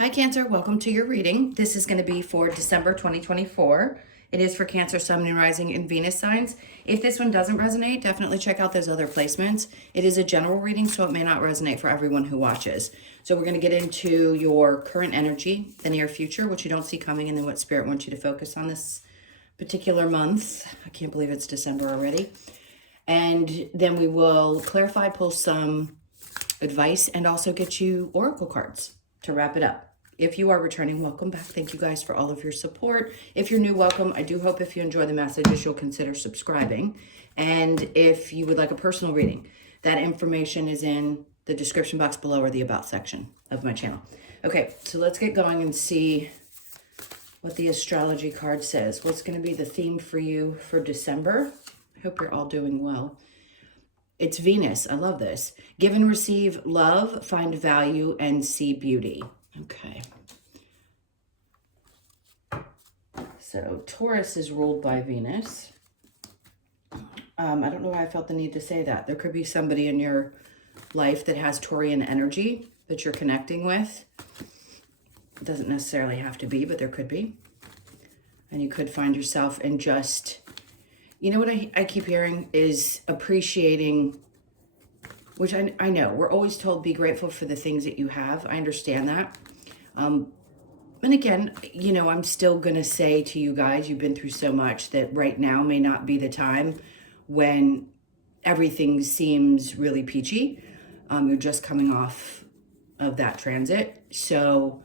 Hi Cancer, welcome to your reading. This is going to be for December 2024. It is for Cancer, Sun, Moon, Rising, and Venus signs. If this one doesn't resonate, definitely check out those other placements. It is a general reading, so it may not resonate for everyone who watches. So we're going to get into your current energy, the near future, which you don't see coming, and then what Spirit wants you to focus on this particular month. I can't believe it's December already. And then we will clarify, pull some advice, and also get you oracle cards to wrap it up. If you are returning, welcome back. Thank you guys for all of your support. If you're new, welcome. I do hope if you enjoy the messages, you'll consider subscribing. And if you would like a personal reading, that information is in the description box below or the about section of my channel. Okay, so let's get going and see what the astrology card says. What's going to be the theme for you for December? I hope you're all doing well. It's Venus. I love this. Give and receive love, find value, and see beauty. Okay. So Taurus is ruled by Venus. I don't know why I felt the need to say that. There could be somebody in your life that has Taurian energy that you're connecting with. It doesn't necessarily have to be, but there could be. And you could find yourself in just, you know what I keep hearing is appreciating, which I know. We're always told be grateful for the things that you have. I understand that. And again, you know, I'm still going to say to you guys, you've been through so much that right now may not be the time when everything seems really peachy. You're just coming off of that transit. So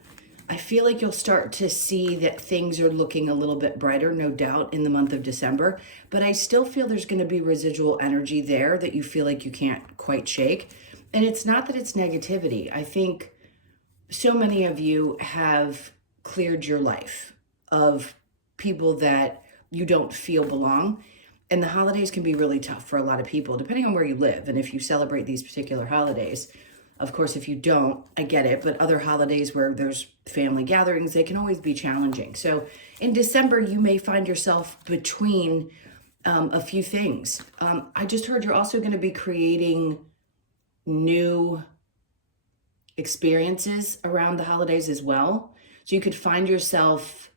I feel like you'll start to see that things are looking a little bit brighter, no doubt, in the month of December. But I still feel there's going to be residual energy there that you feel like you can't quite shake. And it's not that it's negativity. I think so many of you have cleared your life of people that you don't feel belong. And the holidays can be really tough for a lot of people, depending on where you live. And if you celebrate these particular holidays, of course, if you don't, I get it. But other holidays where there's family gatherings, they can always be challenging. So in December, you may find yourself between a few things. I just heard you're also going to be creating new experiences around the holidays as well. So you could find yourself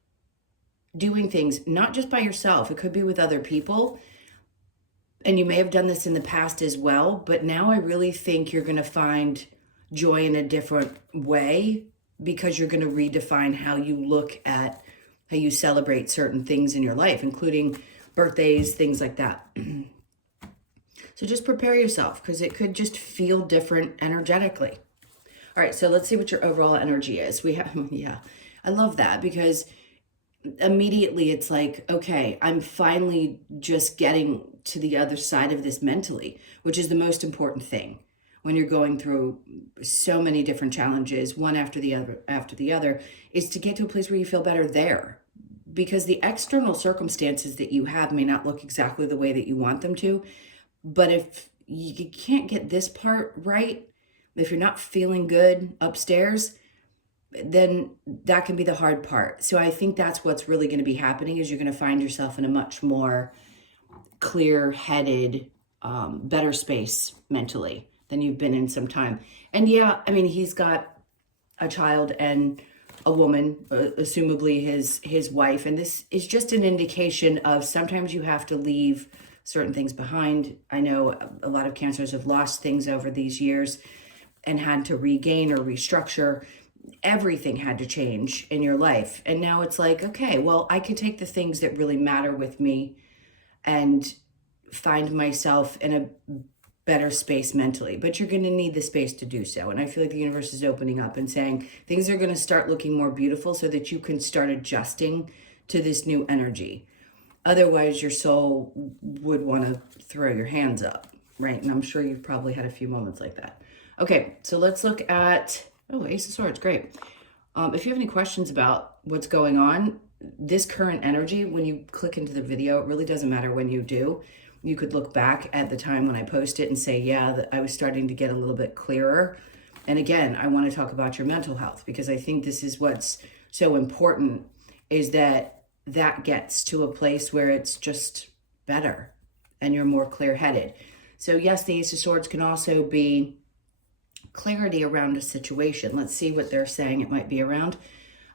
doing things, not just by yourself. It could be with other people. And you may have done this in the past as well, but now I really think you're going to find joy in a different way because you're going to redefine how you look at how you celebrate certain things in your life, including birthdays, things like that. So just prepare yourself because it could just feel different energetically. All right, so let's see what your overall energy is. We have, yeah, I love that because immediately it's like, okay, I'm finally just getting to the other side of this mentally, which is the most important thing when you're going through so many different challenges, one after the other, is to get to a place where you feel better there. Because the external circumstances that you have may not look exactly the way that you want them to. But if you can't get this part right, if you're not feeling good upstairs, then that can be the hard part. So I think that's what's really going to be happening is you're going to find yourself in a much more clear-headed, better space mentally than you've been in some time. And yeah, I mean, he's got a child and a woman, assumably his wife. And this is just an indication of sometimes you have to leave certain things behind. I know a lot of Cancers have lost things over these years and had to regain or restructure. Everything had to change in your life. And now it's like, okay, well, I can take the things that really matter with me and find myself in a better space mentally. But you're going to need the space to do so. And I feel like the universe is opening up and saying things are going to start looking more beautiful so that you can start adjusting to this new energy. Otherwise, your soul would want to throw your hands up, right? And I'm sure you've probably had a few moments like that. Okay, so let's look at, oh, Ace of Swords, great. If you have any questions about what's going on, this current energy, when you click into the video, it really doesn't matter when you do. You could look back at the time when I post it and say, yeah, that I was starting to get a little bit clearer. And again, I want to talk about your mental health because I think this is what's so important is that gets to a place where it's just better and you're more clear-headed. So yes, the Ace of Swords can also be clarity around a situation. Let's see what they're saying it might be around,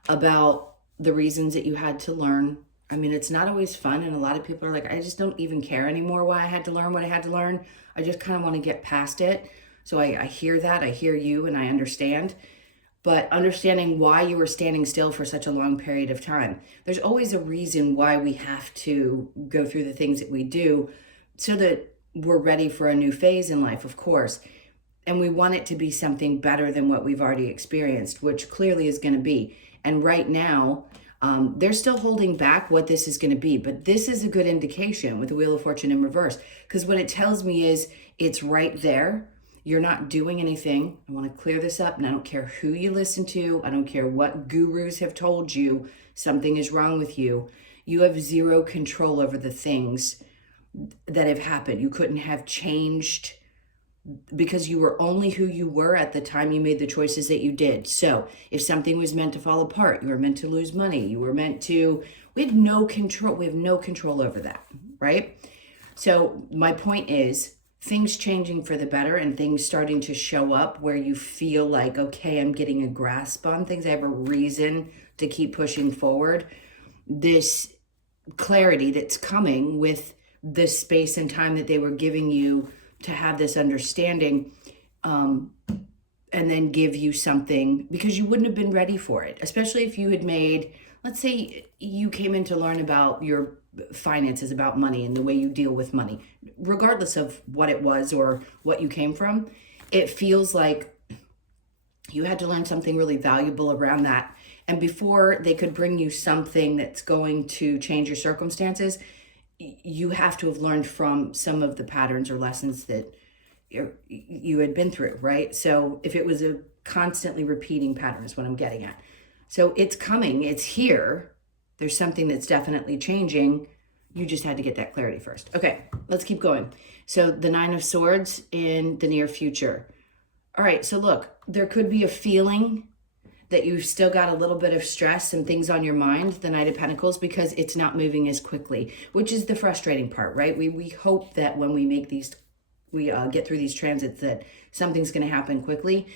about the reasons that you had to learn. I mean, it's not always fun, and a lot of people are like, I just don't even care anymore why I had to learn what I had to learn. I just kind of want to get past it. So I hear that, I hear you, and I understand. But understanding why you were standing still for such a long period of time. There's always a reason why we have to go through the things that we do so that we're ready for a new phase in life, of course. And we want it to be something better than what we've already experienced, which clearly is going to be. And right now, they're still holding back what this is going to be. But this is a good indication with the Wheel of Fortune in reverse, because what it tells me is it's right there. You're not doing anything. I want to clear this up, and I don't care who you listen to. I don't care what gurus have told you something is wrong with you. You have zero control over the things that have happened. You couldn't have changed, because you were only who you were at the time you made the choices that you did. So if something was meant to fall apart, you were meant to lose money, you were meant to, we have no control. We have no control over that, right? So my point is, things changing for the better and things starting to show up where you feel like, okay, I'm getting a grasp on things. I have a reason to keep pushing forward. This clarity that's coming with the space and time that they were giving you to have this understanding, and then give you something, because you wouldn't have been ready for it, especially if you had made, let's say you came in to learn about your finances, about money and the way you deal with money, regardless of what it was or what you came from. It feels like you had to learn something really valuable around that. And before they could bring you something that's going to change your circumstances, you have to have learned from some of the patterns or lessons that you had been through, right? So if it was a constantly repeating pattern is what I'm getting at. So it's coming, it's here. There's something that's definitely changing. You just had to get that clarity first. Okay, let's keep going. So the Nine of Swords in the near future. All right, so look, there could be a feeling that you've still got a little bit of stress and things on your mind, the Knight of Pentacles, because it's not moving as quickly, which is the frustrating part, right? We hope that when we make these, we get through these transits, that something's going to happen quickly.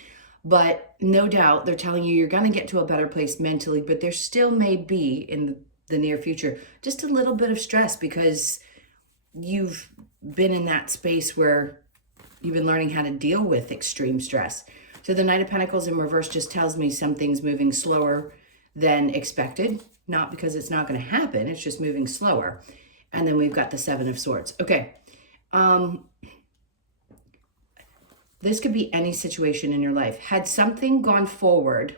But no doubt they're telling you you're going to get to a better place mentally, but there still may be in the near future just a little bit of stress, because you've been in that space where you've been learning how to deal with extreme stress. So the Knight of Pentacles in reverse just tells me something's moving slower than expected, not because it's not going to happen, it's just moving slower. And then we've got the Seven of Swords. Okay. This could be any situation in your life. Had something gone forward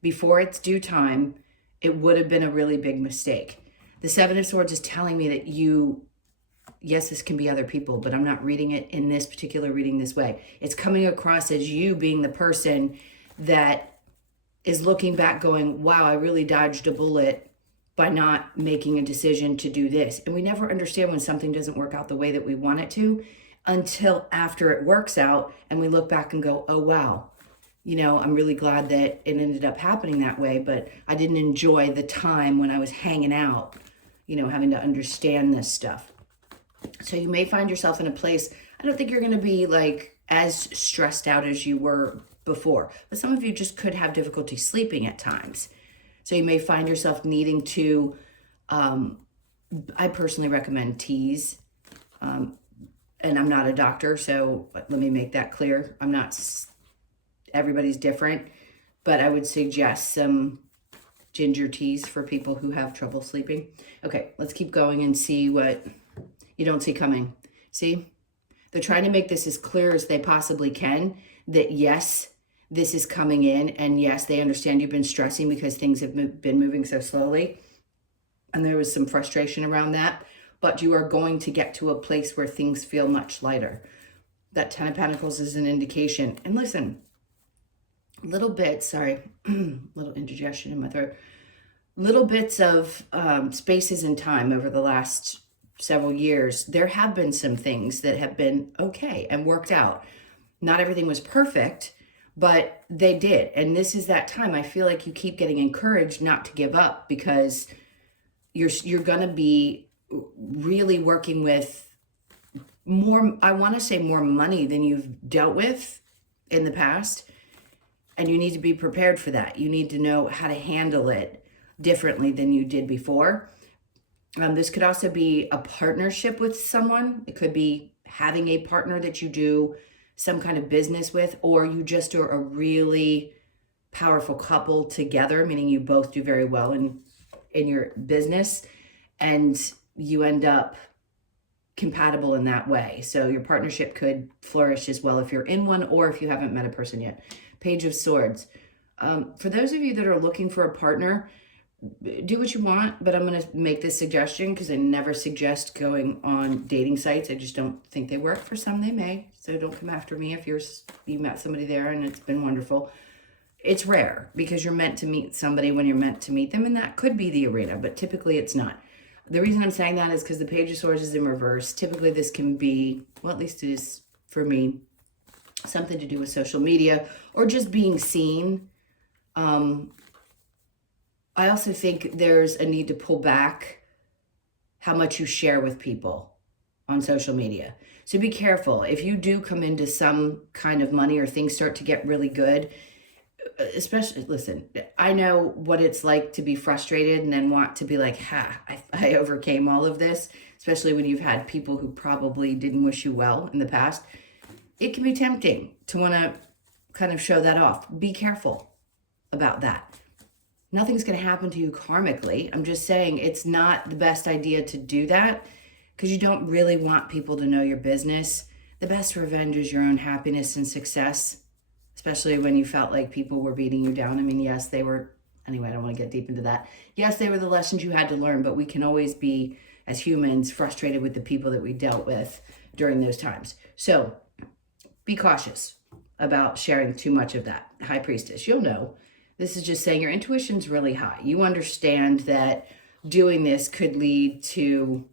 before its due time, it would have been a really big mistake. The Seven of Swords is telling me that you, yes, this can be other people, but I'm not reading it in this particular reading this way. It's coming across as you being the person that is looking back going, wow, I really dodged a bullet by not making a decision to do this. And we never understand when something doesn't work out the way that we want it to until after it works out and we look back and go, oh, wow, you know, I'm really glad that it ended up happening that way, but I didn't enjoy the time when I was hanging out, you know, having to understand this stuff. So you may find yourself in a place, I don't think you're going to be like as stressed out as you were before, but some of you just could have difficulty sleeping at times. So you may find yourself needing to, I personally recommend teas. And I'm not a doctor, so let me make that clear. I'm not, everybody's different, but I would suggest some ginger teas for people who have trouble sleeping. Okay, let's keep going and see what you don't see coming. See, they're trying to make this as clear as they possibly can, that yes, this is coming in, and yes, they understand you've been stressing because things have been moving so slowly, and there was some frustration around that, but you are going to get to a place where things feel much lighter. That Ten of Pentacles is an indication. And listen, little bits, sorry, little indigestion in my throat, little bits of spaces in time over the last several years, there have been some things that have been okay and worked out. Not everything was perfect, but they did. And this is that time. I feel like you keep getting encouraged not to give up, because you're going to be really working with more, I want to say more money than you've dealt with in the past, and you need to be prepared for that. You need to know how to handle it differently than you did before. This could also be a partnership with someone. It could be having a partner that you do some kind of business with, or you just are a really powerful couple together, meaning you both do very well in your business, and you end up compatible in that way. So your partnership could flourish as well if you're in one, or if you haven't met a person yet. Page of Swords. For those of you that are looking for a partner, do what you want, but I'm going to make this suggestion because I never suggest going on dating sites. I just don't think they work. For some, they may. So don't come after me if you met somebody there and it's been wonderful. It's rare because you're meant to meet somebody when you're meant to meet them, and that could be the arena, but typically it's not. The reason I'm saying that is because the Page of Swords is in reverse. Typically this can be, well, at least it is for me, something to do with social media or just being seen. I also think there's a need to pull back how much you share with people on social media. So be careful. If you do come into some kind of money or things start to get really good, especially, listen, I know what it's like to be frustrated and then want to be like, I overcame all of this, especially when you've had people who probably didn't wish you well in the past. It can be tempting to want to kind of show that off. Be careful about that. Nothing's going to happen to you karmically. I'm just saying it's not the best idea to do that because you don't really want people to know your business. The best revenge is your own happiness and success, especially when you felt like people were beating you down. I mean, yes, they were. Anyway, I don't want to get deep into that. Yes, they were the lessons you had to learn, but we can always be, as humans, frustrated with the people that we dealt with during those times. So be cautious about sharing too much of that. High Priestess, you'll know. This is just saying your intuition's really high. You understand that doing this could lead to,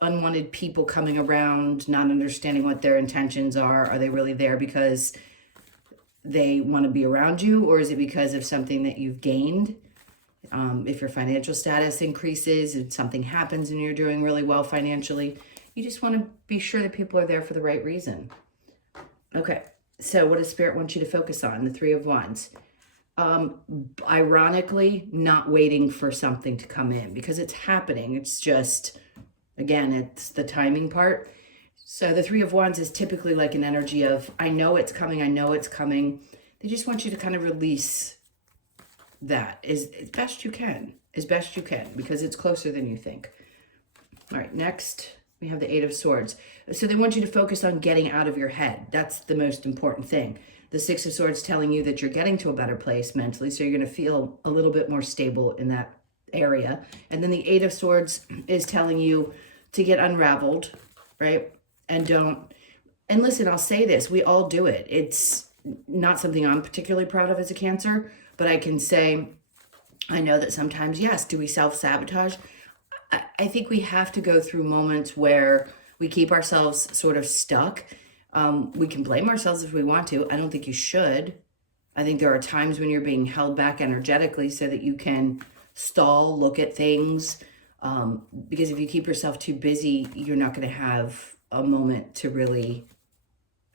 unwanted people coming around, not understanding what their intentions are. Are they really there because they want to be around you, or is it because of something that you've gained? If your financial status increases and something happens and you're doing really well financially, you just want to be sure that people are there for the right reason. Okay, so what does Spirit want you to focus on? The Three of Wands. Ironically, not waiting for something to come in because it's happening. It's just, again, it's the timing part. So the Three of Wands is typically like an energy of, I know it's coming, I know it's coming. They just want you to kind of release that as best you can, because it's closer than you think. All right, next we have the Eight of Swords. So they want you to focus on getting out of your head. That's the most important thing. The Six of Swords telling you that you're getting to a better place mentally, so you're going to feel a little bit more stable in that area. And then the Eight of Swords is telling you to get unraveled, right? And listen, I'll say this, we all do it. It's not something I'm particularly proud of as a Cancer, but I can say, I know that sometimes, yes, do we self-sabotage? I think we have to go through moments where we keep ourselves sort of stuck. We can blame ourselves if we want to. I don't think you should. I think there are times when you're being held back energetically so that you can stall, look at things. Because if you keep yourself too busy, you're not going to have a moment to really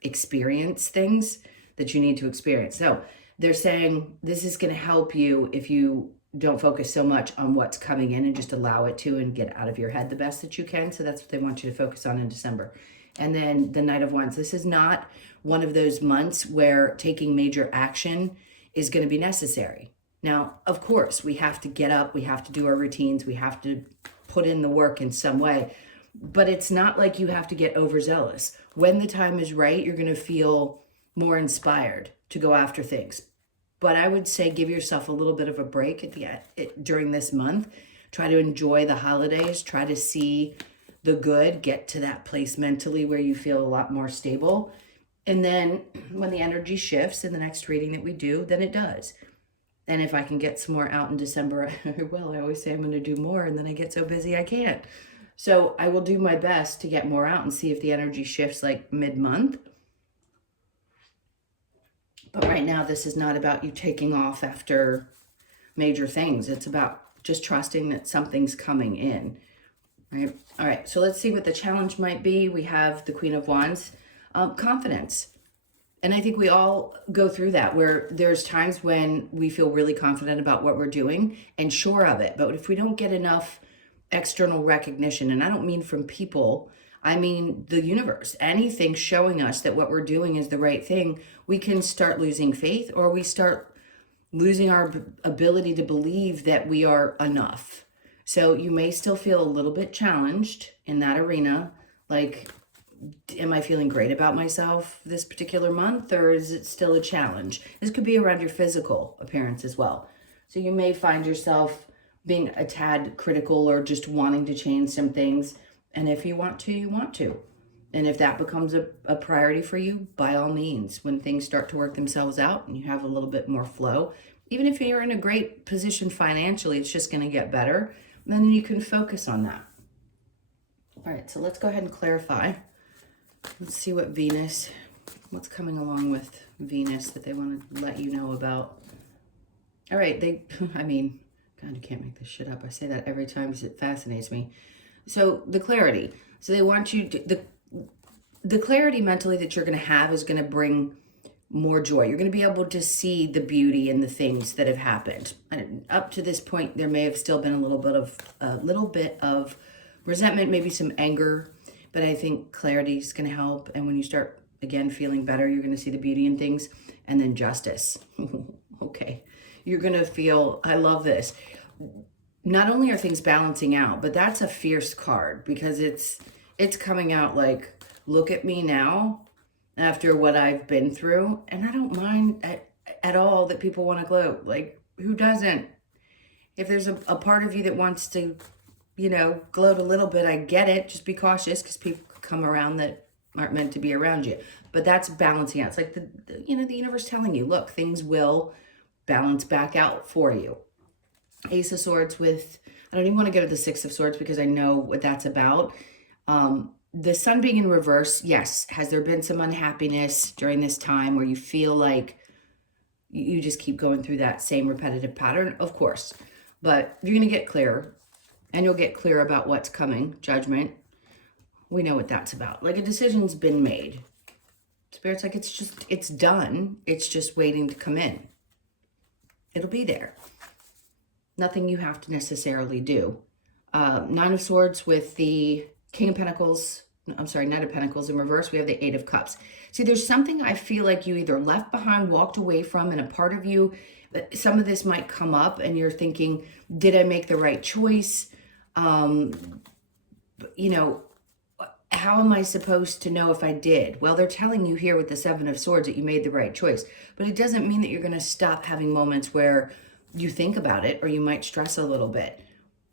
experience things that you need to experience. So they're saying this is going to help you if you don't focus so much on what's coming in and just allow it to, and get out of your head the best that you can. So that's what they want you to focus on in December. And then the Knight of Wands. This is not one of those months where taking major action is going to be necessary. Now, of course, we have to get up, we have to do our routines, we have to put in the work in some way, but it's not like you have to get overzealous. When the time is right, you're going to feel more inspired to go after things. But I would say give yourself a little bit of a break during this month. Try to enjoy the holidays, try to see the good, get to that place mentally where you feel a lot more stable. And then when the energy shifts in the next reading that we do, then it does. And if I can get some more out in December, I will. I always say I'm going to do more, and then I get so busy I can't. So I will do my best to get more out and see if the energy shifts like mid-month. But right now, this is not about you taking off after major things. It's about just trusting that something's coming in. Right? All right, so let's see what the challenge might be. We have the Queen of Wands. Confidence. And I think we all go through that, where there's times when we feel really confident about what we're doing and sure of it. But if we don't get enough external recognition, and I don't mean from people, I mean the universe, anything showing us that what we're doing is the right thing, we can start losing faith, or we start losing our ability to believe that we are enough. So you may still feel a little bit challenged in that arena. Like, am I feeling great about myself this particular month, or is it still a challenge? This could be around your physical appearance as well. So you may find yourself being a tad critical or just wanting to change some things. And if you want to, you want to. And if that becomes a priority for you, by all means, when things start to work themselves out and you have a little bit more flow, even if you're in a great position financially, it's just going to get better. And then you can focus on that. All right, so let's go ahead and clarify. Let's see what Venus, what's coming along with Venus that they want to let you know about. All right, I mean, God, you can't make this shit up. I say that every time because it fascinates me. So the clarity. So they want you to, the clarity mentally that you're going to have is going to bring more joy. You're going to be able to see the beauty in the things that have happened. And up to this point, there may have still been a little bit of resentment, maybe some anger, but I think clarity is going to help. And when you start, again, feeling better, you're going to see the beauty in things. And then justice. Okay. You're going to feel, I love this. Not only are things balancing out, but that's a fierce card, because it's coming out like, look at me now after what I've been through. And I don't mind at all that people want to gloat. Like, who doesn't? If there's a part of you that wants to, gloat a little bit, I get it. Just be cautious, because people come around that aren't meant to be around you. But that's balancing out. It's like the universe telling you, look, things will balance back out for you. Ace of Swords with, I don't even want to go to the Six of Swords because I know what that's about. The Sun being in reverse, yes. Has there been some unhappiness during this time where you feel like you just keep going through that same repetitive pattern? Of course. But you're going to get clearer, and you'll get clear about what's coming. Judgment. We know what that's about. Like, a decision's been made. Spirit's like, it's done. It's just waiting to come in. It'll be there. Nothing you have to necessarily do. Nine of Swords with the Knight of Pentacles in reverse. We have the Eight of Cups. See, there's something I feel like you either left behind, walked away from, and a part of you, some of this might come up and you're thinking, did I make the right choice? How am I supposed to know if I did? Well, they're telling you here with the Seven of Swords that you made the right choice, but it doesn't mean that you're going to stop having moments where you think about it, or you might stress a little bit.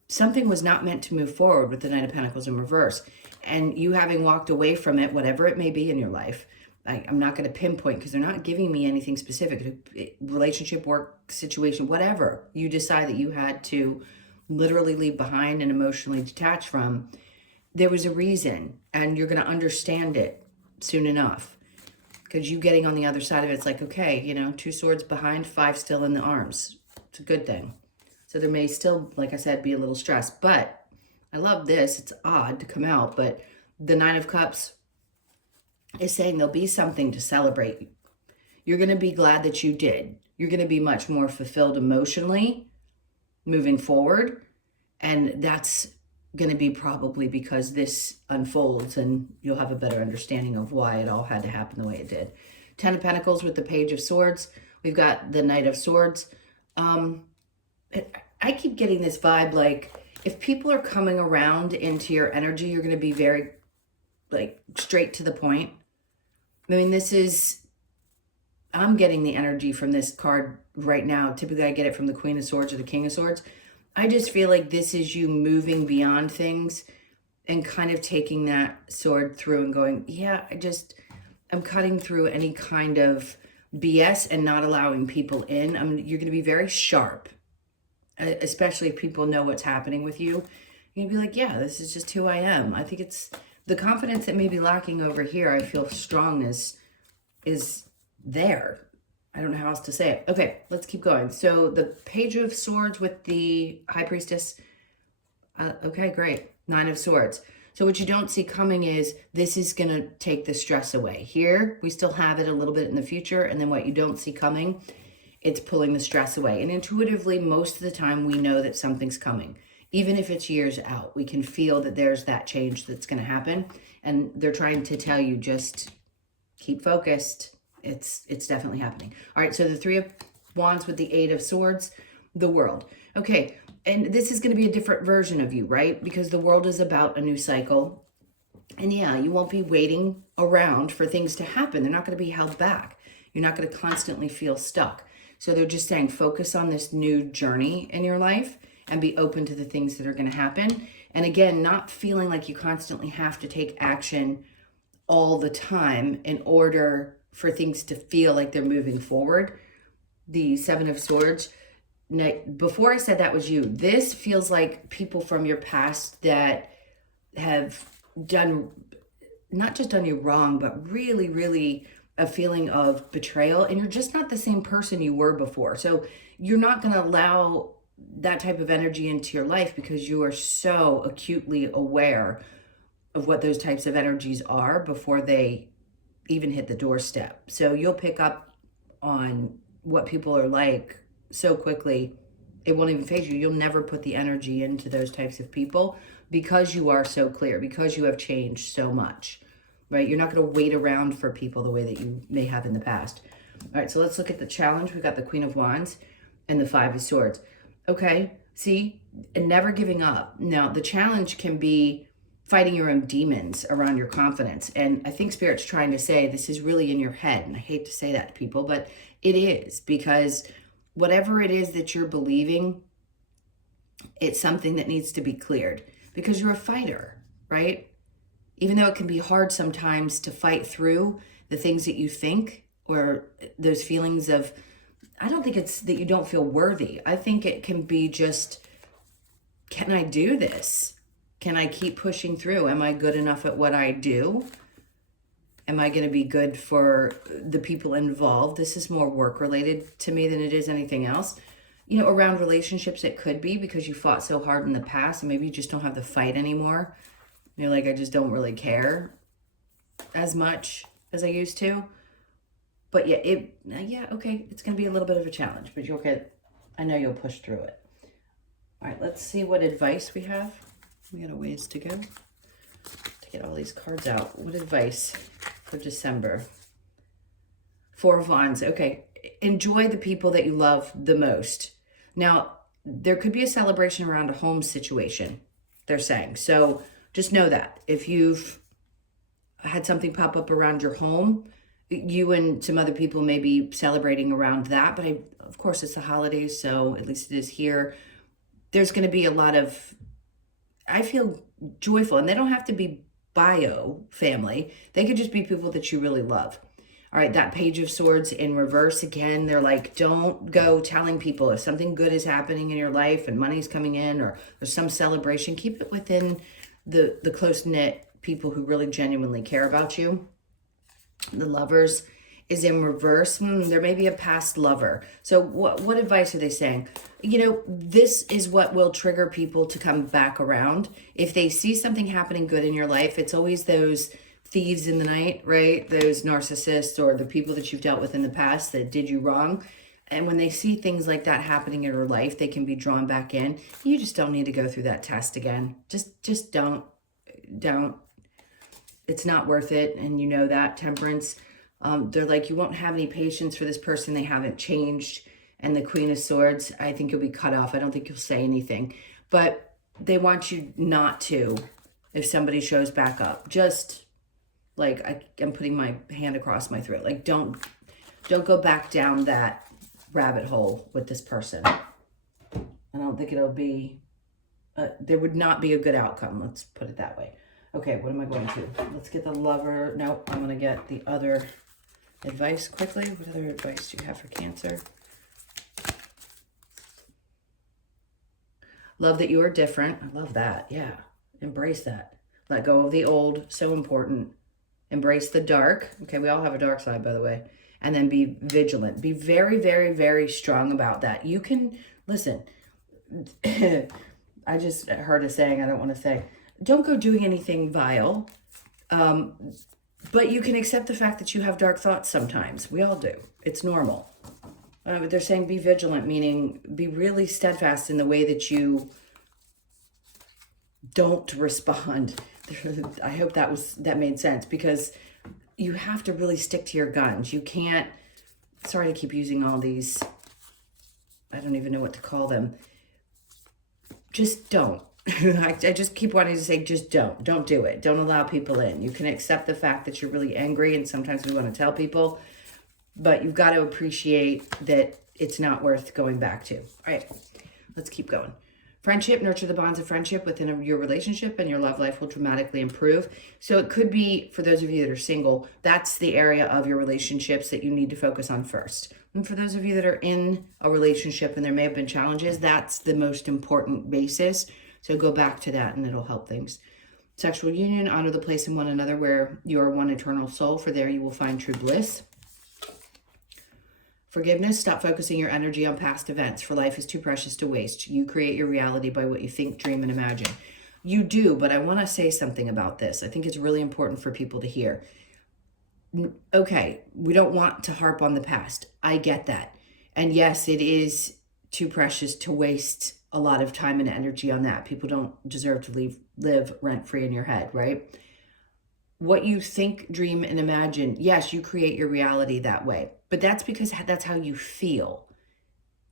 Something was not meant to move forward with the Knight of Pentacles in reverse, and you having walked away from it, whatever it may be in your life. I'm not going to pinpoint because they're not giving me anything specific. Relationship, work, situation, whatever you decide that you had to literally leave behind and emotionally detach from, there was a reason, and you're going to understand it soon enough. Because you getting on the other side of it, it's like, okay, 2 swords behind, 5 still in the arms. It's a good thing. So there may still, like I said, be a little stress. But I love this. It's odd to come out, but the Nine of Cups is saying there'll be something to celebrate. You're going to be glad that you did. You're going to be much more fulfilled emotionally moving forward. And that's going to be probably because this unfolds, and you'll have a better understanding of why it all had to happen the way it did. 10 of Pentacles with the Page of Swords. We've got the Knight of Swords. I keep getting this vibe, like, if people are coming around into your energy, you're going to be very, straight to the point. I mean, I'm getting the energy from this card right now. Typically, I get it from the Queen of Swords or the King of Swords. I just feel like this is you moving beyond things and kind of taking that sword through and going, yeah, I'm cutting through any kind of BS and not allowing people in. You're going to be very sharp, especially if people know what's happening with you. You're going to be like, yeah, this is just who I am. I think it's the confidence that may be lacking over here. I feel strong is there. I don't know how else to say it. Okay, let's keep going. So the Page of Swords with the High Priestess. Okay, great. 9 of Swords. So what you don't see coming is this is going to take the stress away. Here, we still have it a little bit in the future. And then what you don't see coming, it's pulling the stress away. And intuitively, most of the time, we know that something's coming. Even if it's years out, we can feel that there's that change that's going to happen. And they're trying to tell you, just keep focused. It's definitely happening. All right, so the Three of Wands with the Eight of Swords, the World. Okay, and this is going to be a different version of you, right? Because the world is about a new cycle. And yeah, you won't be waiting around for things to happen. They're not going to be held back. You're not going to constantly feel stuck. So they're just saying, focus on this new journey in your life and be open to the things that are going to happen. And again, not feeling like you constantly have to take action all the time in order for things to feel like they're moving forward. The Seven of Swords. Now, before I said that was you, this feels like people from your past that have done, not just done you wrong, but really, really a feeling of betrayal. And you're just not the same person you were before. So you're not going to allow that type of energy into your life because you are so acutely aware of what those types of energies are before they even hit the doorstep. So you'll pick up on what people are like so quickly, it won't even faze you. You'll never put the energy into those types of people because you are so clear, because you have changed so much, right? You're not going to wait around for people the way that you may have in the past. All right, so let's look at the challenge. We've got the Queen of Wands and the Five of Swords. Okay, see, and never giving up. Now, the challenge can be fighting your own demons around your confidence. And I think Spirit's trying to say this is really in your head. And I hate to say that to people, but it is, because whatever it is that you're believing, it's something that needs to be cleared because you're a fighter, right? Even though it can be hard sometimes to fight through the things that you think or those feelings of, I don't think it's that you don't feel worthy. I think it can be just, can I do this? Can I keep pushing through? Am I good enough at what I do? Am I going to be good for the people involved? This is more work related to me than it is anything else. You know, around relationships, it could be because you fought so hard in the past and maybe you just don't have the fight anymore. You're like, I just don't really care as much as I used to. But yeah, okay, it's going to be a little bit of a challenge, but you'll get, I know you'll push through it. All right, let's see what advice we have. We got a ways to go to get all these cards out. What advice for December? Four of Wands. Okay, enjoy the people that you love the most. Now, there could be a celebration around a home situation, they're saying. So just know that. If you've had something pop up around your home, you and some other people may be celebrating around that. But of course, it's the holidays, so at least it is here. There's going to be a lot of, I feel joyful, and they don't have to be bio family. They could just be people that you really love. All right, that Page of Swords in reverse again. They're like, don't go telling people if something good is happening in your life and money's coming in or there's some celebration. Keep it within the close-knit people who really genuinely care about you. The Lovers is in reverse. There may be a past lover. So what advice are they saying? You know, this is what will trigger people to come back around. If they see something happening good in your life, it's always those thieves in the night, right? Those narcissists or the people that you've dealt with in the past that did you wrong. And when they see things like that happening in your life, they can be drawn back in. You just don't need to go through that test again. Just don't. It's not worth it. And you know that, Temperance. They're like, you won't have any patience for this person. They haven't changed. And the Queen of Swords, I think you'll be cut off. I don't think you'll say anything. But they want you not to if somebody shows back up. Just like I'm putting my hand across my throat. Like, don't go back down that rabbit hole with this person. I don't think it'll be, there would not be a good outcome. Let's put it that way. Okay, what am I going to? Let's get the Lover. No, I'm going to get the other advice quickly. What other advice do you have for Cancer? Love that you are different. I love that. Yeah. Embrace that. Let go of the old. So important. Embrace the dark. Okay, we all have a dark side, by the way. And then be vigilant. Be very, very, very strong about that. You can, listen, I just heard a saying I don't want to say. don't go doing anything vile. But you can accept the fact that you have dark thoughts sometimes. We all do. It's normal. But they're saying be vigilant, meaning be really steadfast in the way that you don't respond. I hope that made sense, because you have to really stick to your guns. You can't, sorry to keep using all these, I don't even know what to call them. Just don't. I just keep wanting to say, just don't do it. Don't allow people in. You can accept the fact that you're really angry, and sometimes we want to tell people, but you've got to appreciate that it's not worth going back to. All right, let's keep going. Friendship, nurture the bonds of friendship within your relationship, and your love life will dramatically improve. So it could be, for those of you that are single, that's the area of your relationships that you need to focus on first. And for those of you that are in a relationship and there may have been challenges, that's the most important basis. So go back to that and it'll help things. Sexual union, honor the place in one another where you are one eternal soul, for there you will find true bliss. Forgiveness, stop focusing your energy on past events, for life is too precious to waste. You create your reality by what you think, dream, and imagine. You do, but I want to say something about this. I think it's really important for people to hear. Okay, we don't want to harp on the past. I get that. And yes, it is too precious to waste a lot of time and energy on that. People don't deserve to live rent-free in your head, right? What you think, dream, and imagine, yes, you create your reality that way. But that's because that's how you feel,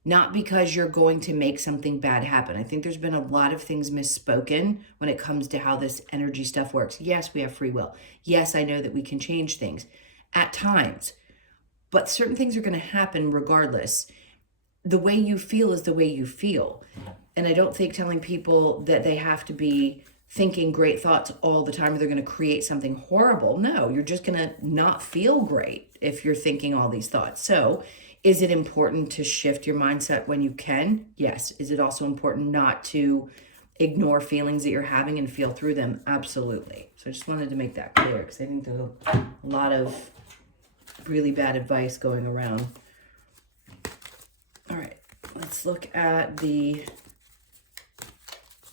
not because you're going to make something bad happen. I think there's been a lot of things misspoken when it comes to how this energy stuff works. Yes, we have free will. Yes, I know that we can change things at times, but certain things are going to happen regardless. The way you feel is the way you feel. And I don't think telling people that they have to be thinking great thoughts all the time or they're going to create something horrible. No, you're just going to not feel great if you're thinking all these thoughts. So is it important to shift your mindset when you can? Yes. Is it also important not to ignore feelings that you're having and feel through them? Absolutely. So I just wanted to make that clear, because I think there's a lot of really bad advice going around. All right, let's look at the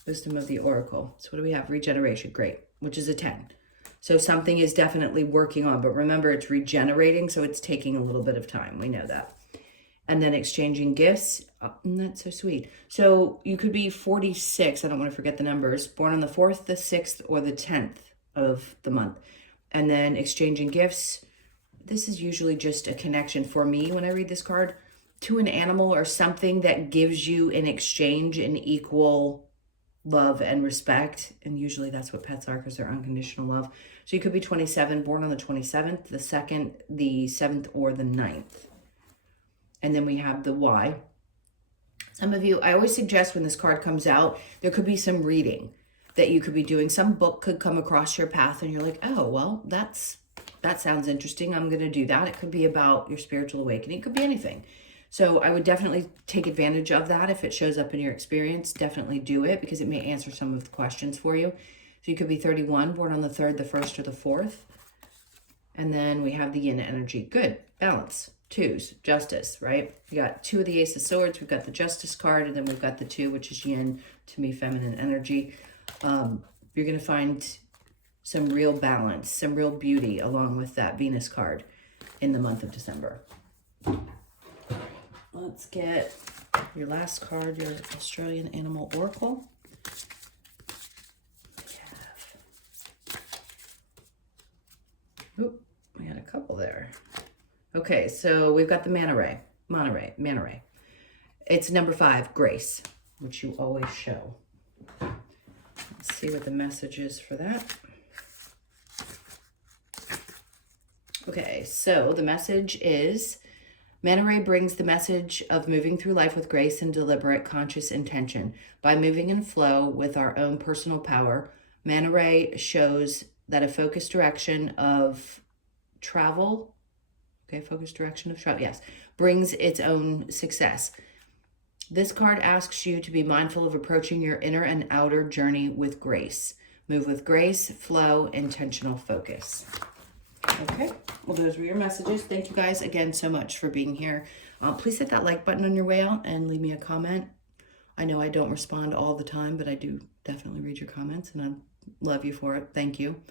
wisdom of the oracle. So what do we have? Regeneration, great, which is a 10. So something is definitely working on, but remember it's regenerating, so it's taking a little bit of time. We know that. And then exchanging gifts. Oh, that's so sweet. So you could be 46, I don't want to forget the numbers, born on the 4th, the 6th, or the 10th of the month. And then exchanging gifts. This is usually just a connection for me when I read this card to an animal or something that gives you in exchange an equal love and respect. And usually that's what pets are, because they're unconditional love. So you could be 27, born on the 27th, the 2nd, the 7th, or the 9th. And then we have the Y. Some of you, I always suggest when this card comes out, there could be some reading that you could be doing. Some book could come across your path and you're like, oh, well, that sounds interesting. I'm going to do that. It could be about your spiritual awakening. It could be anything. So I would definitely take advantage of that. If it shows up in your experience, definitely do it, because it may answer some of the questions for you. So you could be 31, born on the 3rd, the 1st, or the 4th. And then we have the yin energy. Good. Balance. 2s. Justice, right? We got 2 of the Ace of Swords. We've got the Justice card, and then we've got the 2, which is yin, to me, feminine energy. You're going to find some real balance, some real beauty along with that Venus card in the month of December. Let's get your last card, your Australian Animal Oracle. We had a couple there. Okay, so we've got the Manta Ray. It's number 5, Grace, which you always show. Let's see what the message is for that. Okay, so the message is, Manta Ray brings the message of moving through life with grace and deliberate, conscious intention. By moving in flow with our own personal power, Manta Ray shows that a focused direction of travel, brings its own success. This card asks you to be mindful of approaching your inner and outer journey with grace. Move with grace, flow, intentional focus. Okay, well, those were your messages. Thank you guys again so much for being here. Please hit that like button on your way out and leave me a comment. I know I don't respond all the time, but I do definitely read your comments, and love you for it. Thank you.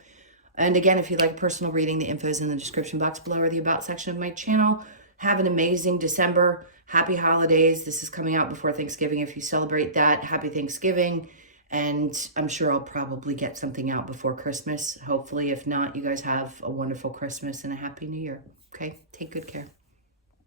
And again, if you'd like a personal reading, the info is in the description box below or the About section of my channel. Have an amazing December. Happy holidays. This is coming out before Thanksgiving. If you celebrate that, happy Thanksgiving. And I'm sure I'll probably get something out before Christmas. Hopefully, if not, you guys have a wonderful Christmas and a happy New Year. Okay? Take good care.